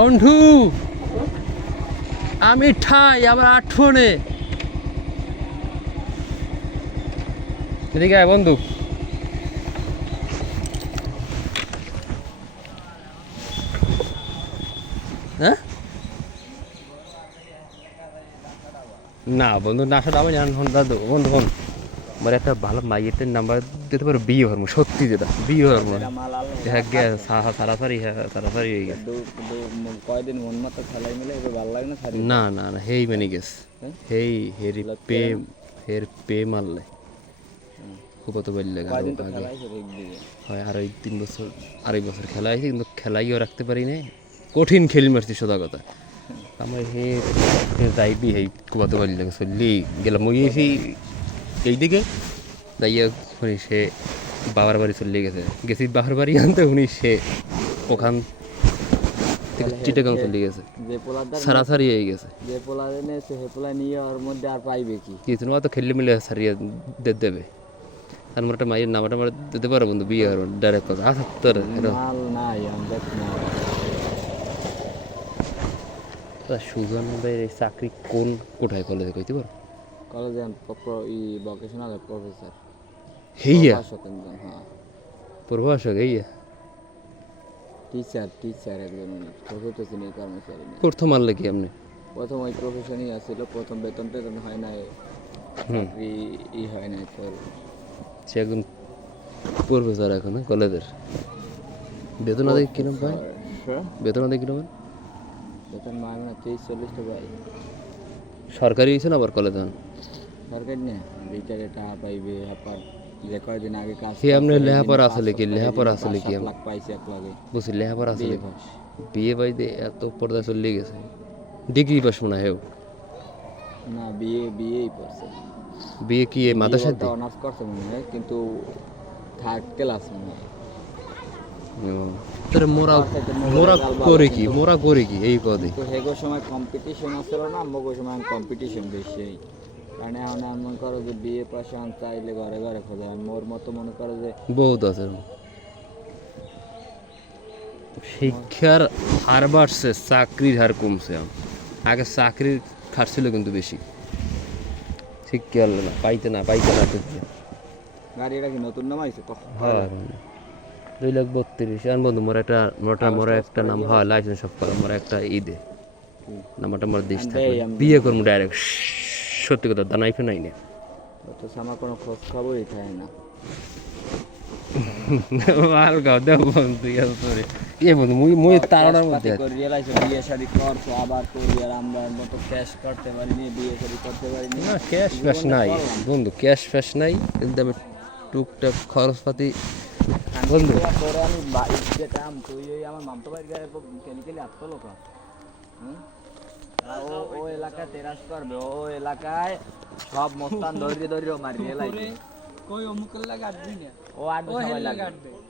বন্ধু, আমি ঠাই আমার আঠনে। এদিকে আয় বন্ধু। হ্যাঁ? না বন্ধু, না আসলে আমি বন্ধু বন্ধু। আমার একটা ভালো মাইয়ের নাম্বার দিতে পারো? বিয়ে হরমো সত্যি যেটা বিয়ে হরমো হ্যাঁ সারাসারি হ্যাঁ হয়ে গেছে। কয়দিন মন মতো খেলাই মিলে এবার ভালো লাগে না না না না হেই মানে গেছে হ্যাঁ? হেই হেরি পে হের পে মারলে। খুব অত বেল লাগে হয় আড়াই তিন বছর আড়াই বছর খেলা হয়েছে কিন্তু খেলাইও রাখতে পারি নাই। কঠিন খেলি মারছি সদা কথা। আমার হে হে যাইবি হেই খুব অত বেল লাগে চললি গেলাম ওই এইদিকে? যাইয়া শুনি সে বাবার বাড়ি চলে গেছে। গেছি বাবার বাড়ি আনতে উনি সে ওখান থেকে চিটাগাং চলে গেছে। সারাসারি হয়ে গেছে। যে পোলা এনে সে পোলা নিয়ে ওর মধ্যে আর পাইবে কি? কিছু না? তো খেললে মিলে সারিয়ে দে দেবে। তার মধ্যে একটা মায়ের নাম আমার দিতে পারো বন্ধু বিয়ে আর ডাইরেক্ট কথা। আচ্ছা তোর সুজন ভাই চাকরি কোন কোথায় কলেজে কইতে পারো? কলেজে ই ভোকেশনাল প্রফেসর হেইয়া? হ্যাঁ। প্রভাষক হেইয়া? টিচার টিচার একজন উনি চতুর্থ শ্রেণির কর্মচারী প্রথম মারলে কি আপনি? প্রথম ওই প্রফেশনই আসছিল প্রথম বেতন টেতন হয় নাই চাকরি ই হয় নাই তোর সে একজন প্রফেসর এখন হ্যাঁ, কলেজের। বেতন আদায় কিরম পায়? হ্যাঁ? বেতন আদায় কিরম বেতন মায় মানে তেইশ চল্লিশ টাকা পাই সরকারি হয়েছে না আবার কলেজ সরকারি না রিটায়ারে টাকা পাইবে হাপার যে কয়দিন আগে কাজ হে আপনার করছে, লেহাপড়া পাঁচ আসলে কি সপ্তাহ, লেহাপড়া পাঁচ আসলে কি সাত লাখ পাইছে এক লাগে বুঝছি লেহাপড়া আসলে বিয়ে কি? পাস বিয়ে বাই দিয়ে এত পর্দা চলে গেছে ডিগ্রি পাস মনে হয় হেও। না বিয়ে বিয়েই করছে বিয়ে কি এই মাদার সাথে অনার্স করছে মনে হয় কিন্তু থার্ড ক্লাস মনে হয় তোরে মোরা মোরা করে কি মোরা করে কি এই কদে তো হেগোর সময় কম্পিটিশন আসলো না মগোর সময় কম্পিটিশন বেশি কারণ এখন এমন করো যে বিয়ে পাশে আন চাইলে ঘরে ঘরে খোঁজে। মতো মনে করো যে বহুত আছে। শিক্ষার হার বাড়ছে চাকরির হার কমছে। আগে চাকরির খাট ছিল কিন্তু বেশি। শিক্ষা না পাইতে না পাইতে না গাড়িটা কি নতুন নামাইছে কখন? হয় দুই লাখ বত্রিশ। আর বন্ধু মোর একটা মোটা মোর একটা নাম হয় লাইসেন্স সব করা। মোর একটা ঈদে। নাম্বারটা মোর দিস থাকবে। বিয়ে করব ডাইরেক্ট সত্যি কথা দানাই ফেনাই না। তো আমার কোনো খোঁজ খবরই থাকে না। মাল গাও দেও বন্ধু ইয়ার তোরে। এ বন্ধু মুই মুই তারার মধ্যে আছি। রিয়েলাইজ বিয়ে শাদি করছ আবার করি আর আমরা মতো ক্যাশ করতে পারিনি বিয়ে শাদি করতে পারিনি। না ক্যাশ ফ্যাশ নাই। বন্ধু ক্যাশ ফ্যাশ নাই কিন্তু আমি টুকটাক খরচপাতি। বন্ধু। আমি তুই আমার মামতো ও ও এলাকায় তেরাস করবে ও এলাকায় সব মস্তান ধরিয়ে ধরিয়ে মারিয়ে লাগে কই অমুকের লাগে আটবি না। ও আটবে সবাই হেল লাগে লাগে আটবে